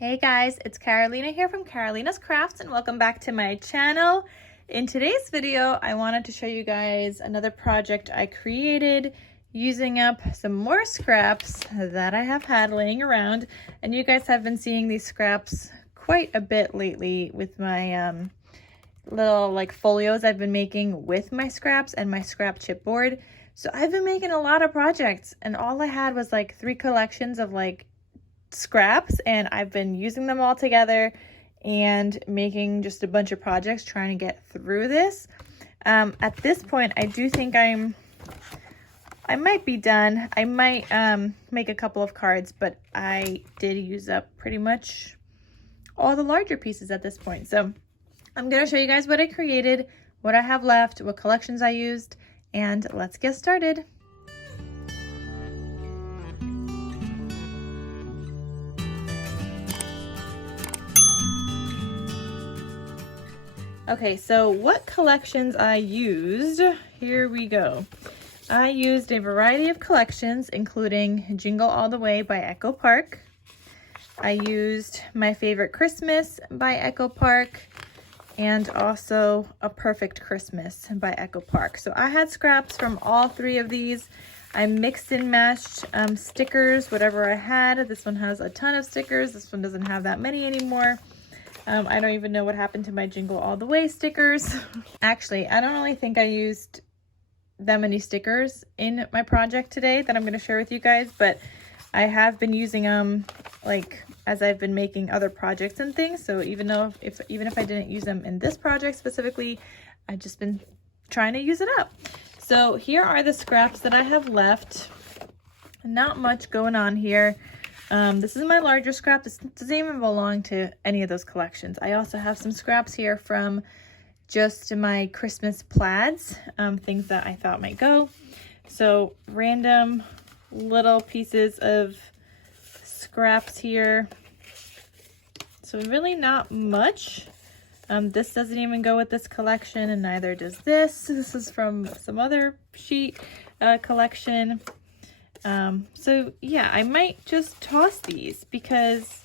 Hey guys, it's Carolina here from KarolinasKrafts and welcome back to my channel. In today's video, I wanted to show you guys another project I created using up some more scraps that I have had laying around. And you guys have been seeing these scraps quite a bit lately with my little like folios I've been making with my scraps and my scrap chipboard. So I've been making a lot of projects and all I had was like 3 collections of like scraps, and I've been using them all together and making just a bunch of projects trying to get through this. At this point, I do think I might be done. I might make a couple of cards, but I did use up pretty much all the larger pieces at this point. So I'm going to show you guys what I created, what I have left, what collections I used, and let's get started. Okay, so what collections I used, here we go. I used a variety of collections, including Jingle All the Way by Echo Park. I used My Favorite Christmas by Echo Park, and also A Perfect Christmas by Echo Park. So I had scraps from all 3 of these. I mixed and matched stickers, whatever I had. This one has a ton of stickers. This one doesn't have that many anymore. I don't even know what happened to my Jingle All the Way stickers. Actually, I don't really think I used that many stickers in my project today that I'm going to share with you guys, but I have been using them like as I've been making other projects and things. So even if I didn't use them in this project specifically, I've just been trying to use it up. So here are the scraps that I have left. Not much going on here. This is my larger scrap. This doesn't even belong to any of those collections. I also have some scraps here from just my Christmas plaids, things that I thought might go. So random little pieces of scraps here. So really not much. This doesn't even go with this collection, and neither does this. This is from some other sheet collection. So yeah, I might just toss these because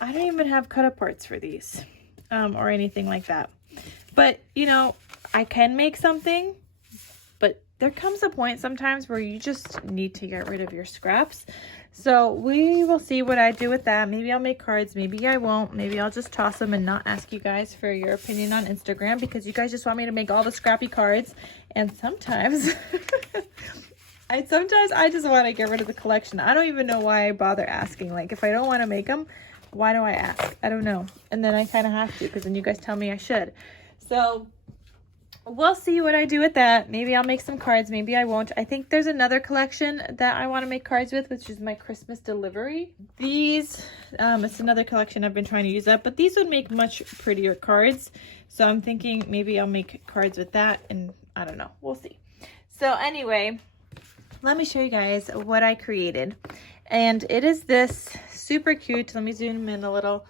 I don't even have cut aparts for these, or anything like that. But you know, I can make something, but there comes a point sometimes where you just need to get rid of your scraps. So we will see what I do with that. Maybe I'll make cards, maybe I won't. Maybe I'll just toss them and not ask you guys for your opinion on Instagram because you guys just want me to make all the scrappy cards. And sometimes sometimes I just want to get rid of the collection. I don't even know why I bother asking. Like, if I don't want to make them, why do I ask? I don't know. And then I kind of have to because then you guys tell me I should. So we'll see what I do with that. Maybe I'll make some cards. Maybe I won't. I think there's another collection that I want to make cards with, which is my Christmas delivery. These, it's another collection I've been trying to use up, but these would make much prettier cards. So I'm thinking maybe I'll make cards with that, and I don't know. We'll see. So anyway, let me show you guys what I created. And it is this super cute, let me zoom in a little,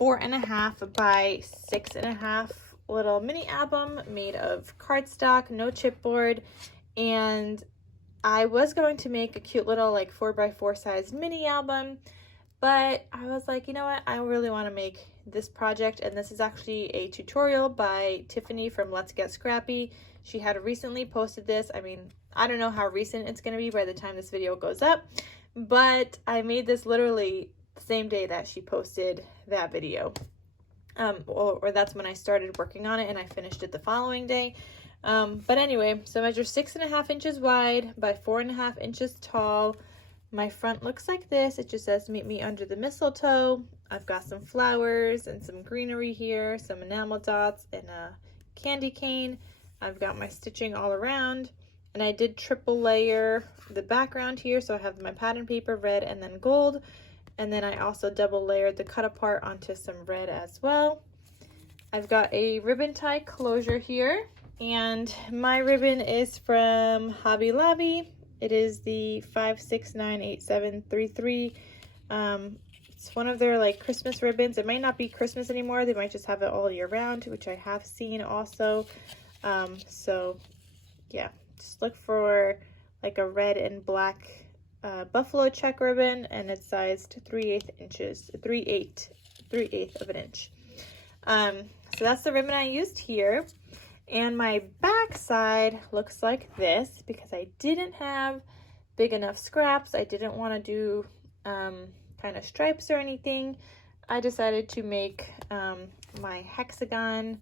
4.5 by 6.5 little mini album made of cardstock, no chipboard. And I was going to make a cute little like 4x4 size mini album, but I was like, you know what, I really want to make this project. And this is actually a tutorial by Tiffany from Let's Get Scrappy. She had recently posted this. I mean, I don't know how recent it's going to be by the time this video goes up, but I made this literally the same day that she posted that video. Or that's when I started working on it, and I finished it the following day. But anyway, so measure 6.5 inches wide by 4.5 inches tall. My front looks like this. It just says meet me under the mistletoe. I've got some flowers and some greenery here, some enamel dots and a candy cane. I've got my stitching all around, and I did triple layer the background here. So I have my pattern paper, red and then gold. And then I also double layered the cut apart onto some red as well. I've got a ribbon tie closure here, and my ribbon is from Hobby Lobby. It is the 5698733. It's one of their like Christmas ribbons. It might not be Christmas anymore. They might just have it all year round, which I have seen also. So yeah, just look for like a red and black buffalo check ribbon, and it's sized 3/8 inches, 3/8 of an inch. So that's the ribbon I used here. And my back side looks like this because I didn't have big enough scraps. I didn't want to do kind of stripes or anything. I decided to make my hexagon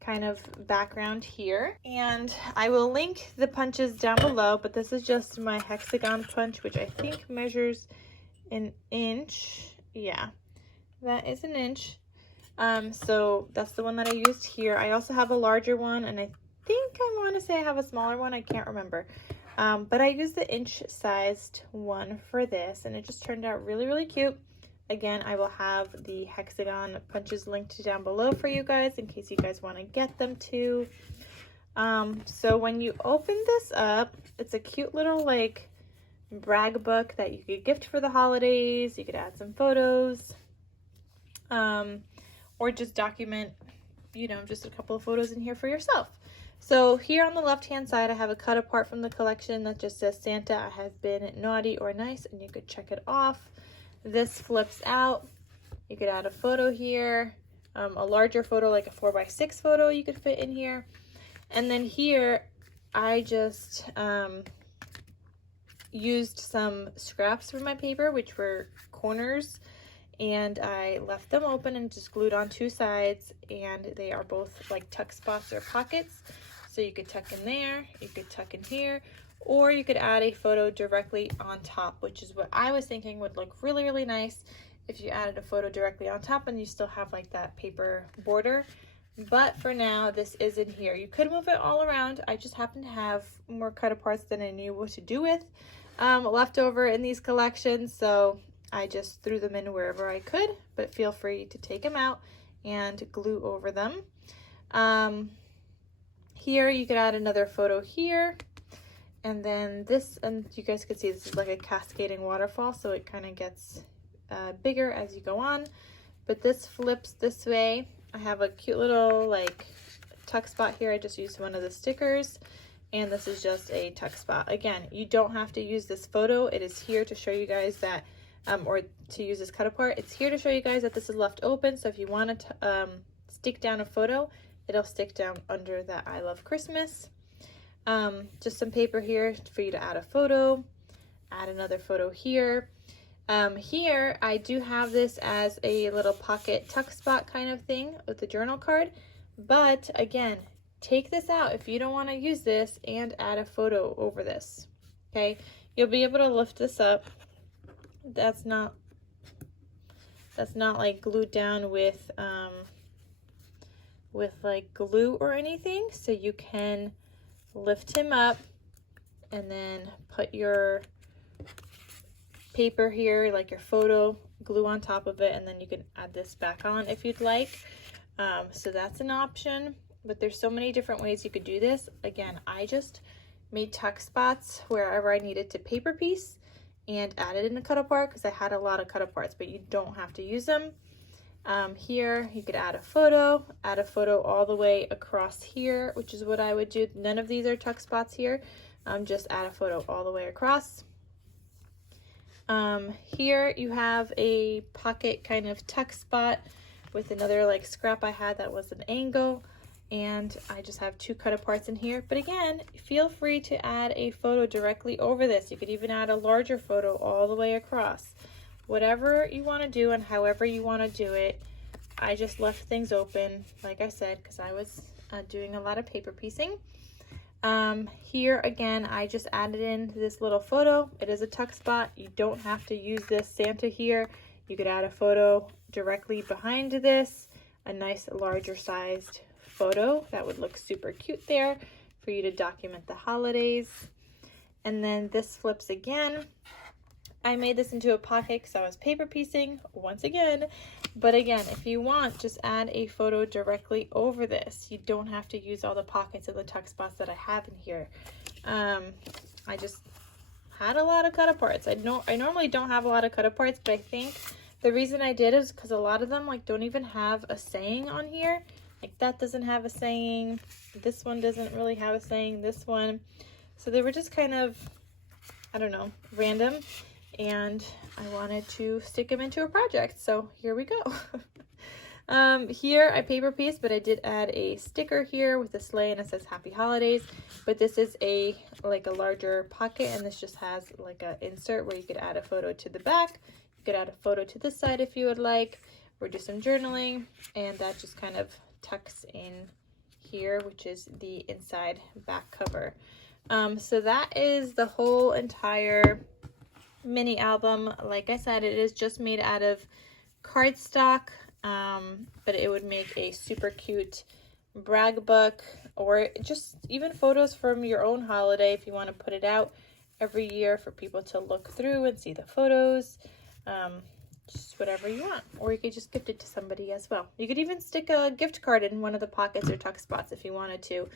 kind of background here, and I will link the punches down below, but this is just my hexagon punch, which I think measures an inch. Yeah, that is an inch. So that's the one that I used here. I also have a larger one, and I think I want to say I have a smaller one. I can't remember. But I used the inch sized one for this, and it just turned out really, really cute. Again, I will have the hexagon punches linked down below for you guys in case you guys want to get them too. So when you open this up, it's a cute little like brag book that you could gift for the holidays. You could add some photos, or just document, you know, just a couple of photos in here for yourself. So here on the left hand side, I have a cut apart from the collection that just says Santa, I have been naughty or nice, and you could check it off. This flips out. You could add a photo here, a larger photo like a 4x6 photo you could fit in here. And then here I just used some scraps from my paper, which were corners, and I left them open and just glued on two sides, and they are both like tuck spots or pockets. So you could tuck in there, you could tuck in here, or you could add a photo directly on top, which is what I was thinking would look really, really nice if you added a photo directly on top and you still have like that paper border. But for now, this is in here. You could move it all around. I just happen to have more cut aparts than I knew what to do with left over in these collections, so I just threw them in wherever I could, but feel free to take them out and glue over them. Here you could add another photo here, and then this, and you guys can see this is like a cascading waterfall, so it kind of gets bigger as you go on. But this flips this way. I have a cute little like tuck spot here. I just used one of the stickers, and this is just a tuck spot. Again, you don't have to use this photo. It is here to show you guys that or to use this cut apart. It's here to show you guys that this is left open, so if you want to stick down a photo, it'll stick down under that I love Christmas. Just some paper here for you to add a photo, add another photo here. Here I do have this as a little pocket tuck spot kind of thing with the journal card, but again, take this out if you don't want to use this and add a photo over this. Okay, you'll be able to lift this up. That's not like glued down with like glue or anything, so you can lift him up and then put your paper here, like your photo, glue on top of it, and then you can add this back on if you'd like. So that's an option, but there's so many different ways you could do this. Again, I just made tuck spots wherever I needed to paper piece and added in a cut apart because I had a lot of cut aparts, but you don't have to use them. Here you could add a photo all the way across here, which is what I would do. None of these are tuck spots here. Just add a photo all the way across. Here you have a pocket kind of tuck spot with another like scrap I had that was an angle, and I just have two cut aparts in here. But again, feel free to add a photo directly over this. You could even add a larger photo all the way across. Whatever you want to do and however you want to do it. I just left things open, like I said, because I was doing a lot of paper piecing. Here again, I just added in this little photo. It is a tuck spot. You don't have to use this Santa here. You could add a photo directly behind this, a nice larger sized photo that would look super cute there for you to document the holidays. And then this flips again. I made this into a pocket because I was paper piecing once again. But again, if you want, just add a photo directly over this. You don't have to use all the pockets of the tuck spots that I have in here. I just had a lot of cut aparts. I normally don't have a lot of cut aparts, but I think the reason I did is because a lot of them like don't even have a saying on here. Like that doesn't have a saying. This one doesn't really have a saying. This one. So they were just kind of, I don't know, random, and I wanted to stick them into a project, so here we go. Here I paper piece, but I did add a sticker here with a sleigh and it says Happy Holidays, but this is like a larger pocket, and this just has like a insert where you could add a photo to the back. You could add a photo to this side if you would like, or do some journaling, and that just kind of tucks in here, which is the inside back cover. So that is the whole entire mini album. Like I said, it is just made out of cardstock, but it would make a super cute brag book, or just even photos from your own holiday if you want to put it out every year for people to look through and see the photos. Just whatever you want, or you could just gift it to somebody as well. You could even stick a gift card in one of the pockets or tuck spots if you wanted to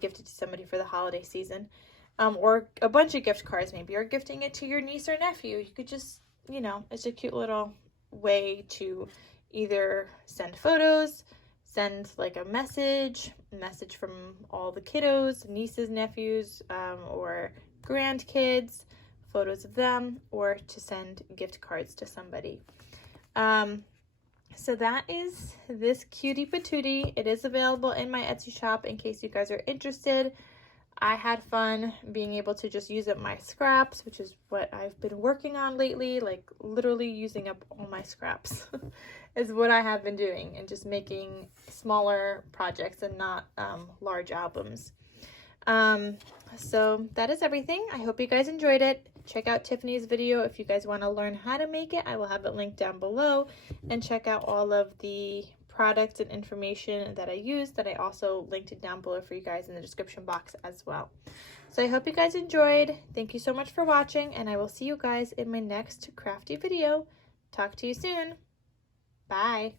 gift it to somebody for the holiday season, or a bunch of gift cards maybe, or gifting it to your niece or nephew. You could just, you know, it's a cute little way to either send photos, send like a message from all the kiddos, nieces, nephews, or grandkids, photos of them, or to send gift cards to somebody. So that is this cutie patootie. It is available in my Etsy shop in case you guys are interested. I had fun being able to just use up my scraps, which is what I've been working on lately, like literally using up all my scraps is what I have been doing, and just making smaller projects and not large albums. So that is everything. I hope you guys enjoyed it. Check out Tiffany's video if you guys want to learn how to make it. I will have it linked down below, and check out all of the products and information that I used that I also linked it down below for you guys in the description box as well. So I hope you guys enjoyed. Thank you so much for watching, and I will see you guys in my next crafty video. Talk to you soon. Bye.